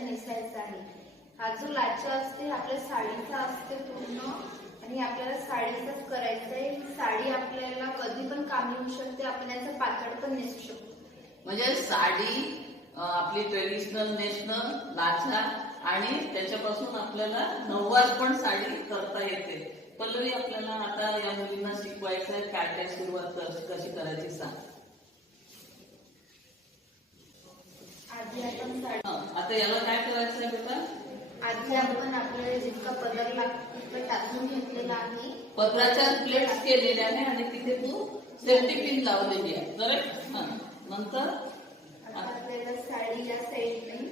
नेसायचा आहे. हा जो लाचा असते आपल्या साडीचा असते पूर्ण आणि आपल्याला साडीचाच करायचं आहे. साडी आपल्याला कधी पण कामी येऊ शकते आपण याचं पातळ पण नेसू शकतो. म्हणजे साडी आपली ट्रेडिशनल नेसणं लाचा आणि त्याच्यापासून आपल्याला नऊवार पण साडी करता येते. पल्लवी आपल्याला आता या मुलींना शिकवायचं आहे काय काय सुरुवात कशी करायची सांग आधी आपण साडी हं, आता याला काय करायचं आहे बेटा आधी आपण आपल्याला जितका पदर लागतो टाकून घेतलेला आहे. पत्राच्या प्लेट्स केलेल्या आहे आणि तिथे तू सेफ्टी पिन लावलेली आहे. करेक्ट हा. नंतर? आता आपल्याला साडी या साईडने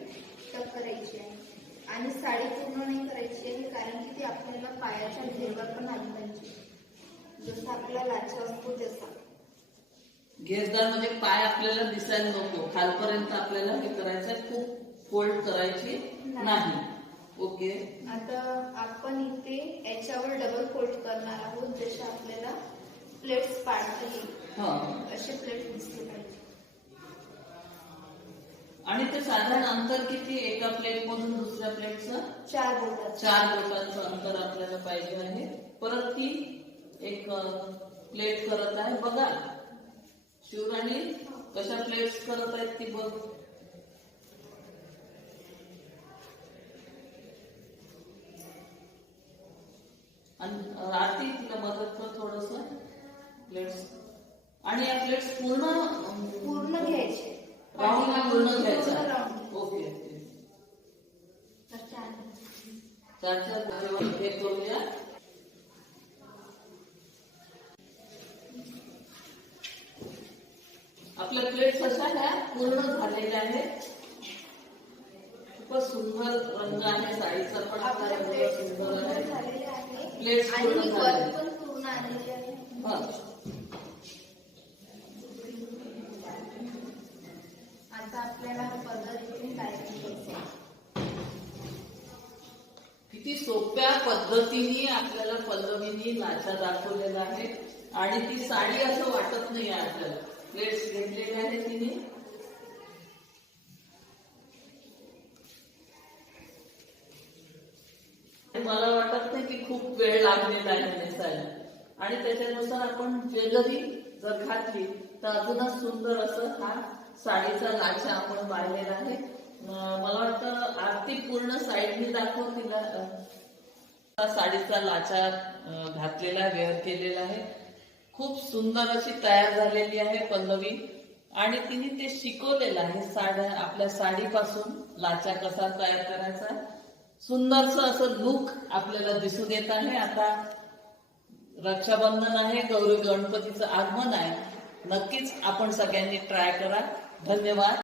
टक करायची आहे. आणि साडी पूर्ण नाही करायची आहे कारण की ती आपल्याला पायाच्या घेरवर पण आली पाहिजे. जसं आपला लाचा असतो तसा. घेरदार म्हणजे पाय आपल्याला दिसायला नको. खालपर्यंत आपल्याला हे करायचं आहे, खूप फोल्ड करायची नाही. ओके? आता आपण इथे याच्यावर डबल फोल्ड करणार आहोत जसे आपल्याला प्लेट्स पाडता येईल. हा. असे प्लेट्स दिसले पाहिजे. आणि ते साधारण अंतर किती एका प्लेट मधून दुसऱ्या प्लेटचं चार बोटाचे. चार बोटांचं अंतर आपल्याला पाहिजे आहे. परत ती एक प्लेट करत आहे. बघा. शिवराणी कशा प्लेट्स करत आहेत ती बघ. आणि आरती तिला मदत कर थोडस. प्लेट्स आणि या प्लेट्स पूर्ण पूर्ण घ्यायचे. राऊंड पूर्ण घ्यायचा. Okay okay. चार चार हे करूया. आपल्या प्लेट कशा ह्या पूर्ण झालेल्या आहेत खूपच सुंदर रंग आहे साडीचा पण आपल्याला सुंदर आहे. पूर्ण झाले. आता आपल्याला हा पदर इथे. किती सोप्या पद्धतीने आपल्याला पल्लवीनी लाचा दाखवलेला आहे. आणि ती साडी असं वाटत नाही आपल्याला. प्लेट्स घेतलेले आहे तिने. मला वाटत नाही की खूप वेळ लागलेला आहे नेसायला आणि त्याच्यानुसार आपण ज्वेलरी जर घातली तर अजूनच सुंदर असं हा साडीचा लाचा आपण बांधलेला आहे. मला वाटतं आरती पूर्ण साईडनी दाखवून तिला साडीचा लाचा घातलेला वेअर केलेला आहे. खूप सुंदर अशी तयार झालेली आहे पल्लवी. आणि तिने ते शिकवलेलं आहे साड्या आपल्या साडीपासून लाचा कसा तयार करायचा. सुंदरस असं लुक आपल्याला दिसून येत आहे. आता रक्षाबंधन आहे गौरी गणपतीचं आगमन आहे. नक्कीच आपण सगळ्यांनी ट्राय करा. धन्यवाद.